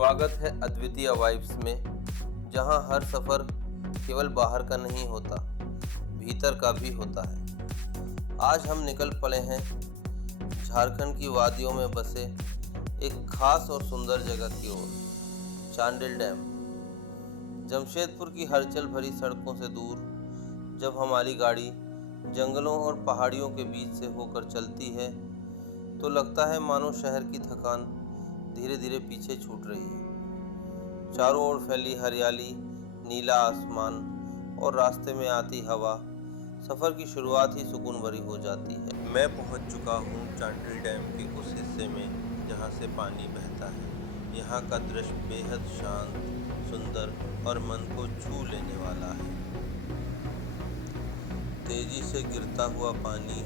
स्वागत है अद्वितीय वाइब्स में, जहां हर सफ़र केवल बाहर का नहीं होता, भीतर का भी होता है। आज हम निकल पड़े हैं झारखंड की वादियों में बसे एक खास और सुंदर जगह की ओर, चांडिल डैम। जमशेदपुर की हलचल भरी सड़कों से दूर जब हमारी गाड़ी जंगलों और पहाड़ियों के बीच से होकर चलती है तो लगता है मानो शहर की थकान धीरे धीरे पीछे छूट रही है। चारों ओर फैली हरियाली, नीला आसमान और रास्ते में आती हवा सफ़र की शुरुआत ही सुकून भरी हो जाती है। मैं पहुंच चुका हूं चांडिल डैम के उस हिस्से में जहां से पानी बहता है। यहां का दृश्य बेहद शांत, सुंदर और मन को छू लेने वाला है। तेजी से गिरता हुआ पानी,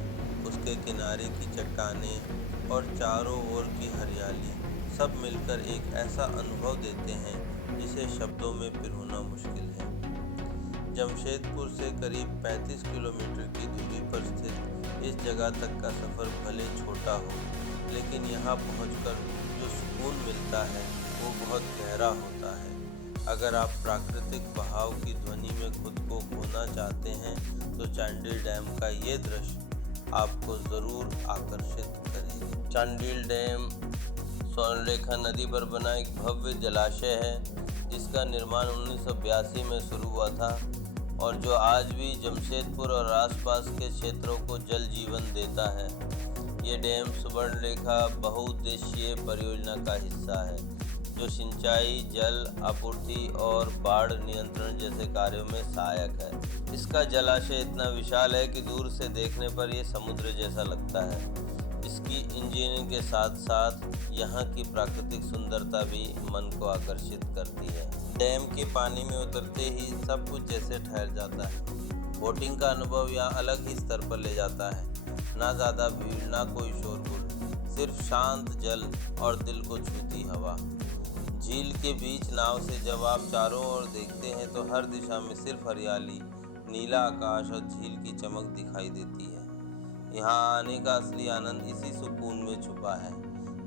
उसके किनारे की चट्टानें और चारों ओर की हरियाली सब मिलकर एक ऐसा अनुभव देते हैं जिसे शब्दों में पिरोना मुश्किल है। जमशेदपुर से करीब 35 किलोमीटर की दूरी पर स्थित इस जगह तक का सफ़र भले छोटा हो, लेकिन यहाँ पहुँचकर जो सुकून मिलता है वो बहुत गहरा होता है। अगर आप प्राकृतिक बहाव की ध्वनि में खुद को खोना चाहते हैं तो चांडिल डैम का ये दृश्य आपको ज़रूर आकर्षित करेगा। चांडिल डैम स्वर्णरेखा नदी पर बना एक भव्य जलाशय है जिसका निर्माण 1982 में शुरू हुआ था और जो आज भी जमशेदपुर और आसपास के क्षेत्रों को जल जीवन देता है। ये डैम स्वर्णरेखा बहुउद्देशीय परियोजना का हिस्सा है जो सिंचाई, जल आपूर्ति और बाढ़ नियंत्रण जैसे कार्यों में सहायक है। इसका जलाशय इतना विशाल है कि दूर से देखने पर यह समुद्र जैसा लगता है। इसकी इंजीनियरिंग के साथ साथ यहाँ की प्राकृतिक सुंदरता भी मन को आकर्षित करती है। डैम के पानी में उतरते ही सब कुछ जैसे ठहर जाता है। बोटिंग का अनुभव यहाँ अलग ही स्तर पर ले जाता है। ना ज़्यादा भीड़, ना कोई शोरगुल, सिर्फ शांत जल और दिल को छूती हवा। झील के बीच नाव से जब आप चारों ओर देखते हैं तो हर दिशा में सिर्फ हरियाली, नीला आकाश और झील की चमक दिखाई देती है। यहाँ आने का असली आनंद इसी सुकून में छुपा है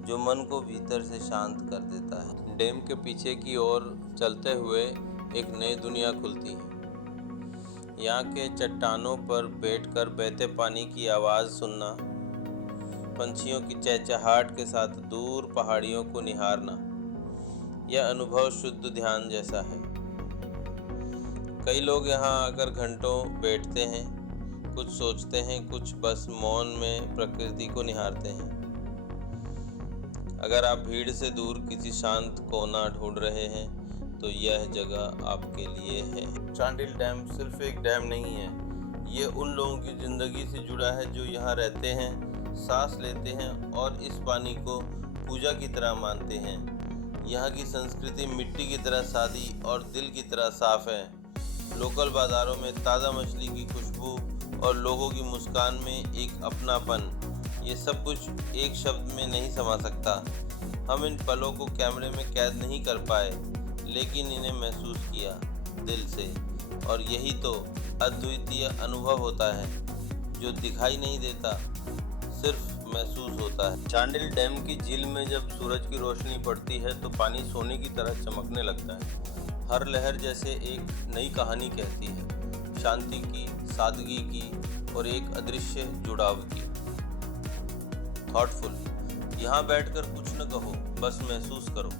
जो मन को भीतर से शांत कर देता है। डैम के पीछे की ओर चलते हुए एक नई दुनिया खुलती है। यहाँ के चट्टानों पर बैठकर बहते पानी की आवाज़ सुनना, पंछियों की चहचहाहट के साथ दूर पहाड़ियों को निहारना, यह अनुभव शुद्ध ध्यान जैसा है। कई लोग यहाँ आकर घंटों बैठते हैं, कुछ सोचते हैं, कुछ बस मौन में प्रकृति को निहारते हैं। अगर आप भीड़ से दूर किसी शांत कोना ढूंढ रहे हैं तो यह जगह आपके लिए है। चांडिल डैम सिर्फ एक डैम नहीं है, ये उन लोगों की ज़िंदगी से जुड़ा है जो यहाँ रहते हैं, सांस लेते हैं और इस पानी को पूजा की तरह मानते हैं। यहाँ की संस्कृति मिट्टी की तरह सादी और दिल की तरह साफ है। लोकल बाज़ारों में ताज़ा मछली की खुशबू और लोगों की मुस्कान में एक अपनापन, ये सब कुछ एक शब्द में नहीं समा सकता। हम इन पलों को कैमरे में कैद नहीं कर पाए, लेकिन इन्हें महसूस किया दिल से, और यही तो अद्वितीय अनुभव होता है जो दिखाई नहीं देता, सिर्फ महसूस होता है। चांडिल डैम की झील में जब सूरज की रोशनी पड़ती है तो पानी सोने की तरह चमकने लगता है। हर लहर जैसे एक नई कहानी कहती है, शांति की, सादगी की और एक अदृश्य जुड़ाव की। थॉटफुल, यहाँ बैठकर कुछ न कहो, बस महसूस करो।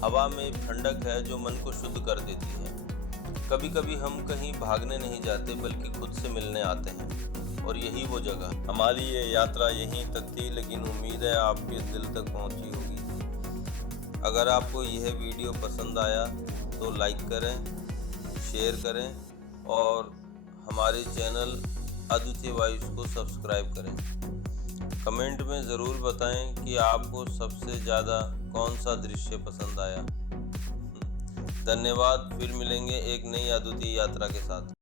हवा में ठंडक है जो मन को शुद्ध कर देती है। कभी कभी हम कहीं भागने नहीं जाते बल्कि खुद से मिलने आते हैं, और यही वो जगह। हमारी ये यात्रा यहीं तक थी, लेकिन उम्मीद है आपके दिल तक पहुंची होगी। अगर आपको यह वीडियो पसंद आया तो लाइक करें, शेयर करें और हमारे चैनल अद्वितीय वाइब्स को सब्सक्राइब करें। कमेंट में ज़रूर बताएं कि आपको सबसे ज़्यादा कौन सा दृश्य पसंद आया। धन्यवाद। फिर मिलेंगे एक नई अद्वितीय यात्रा के साथ।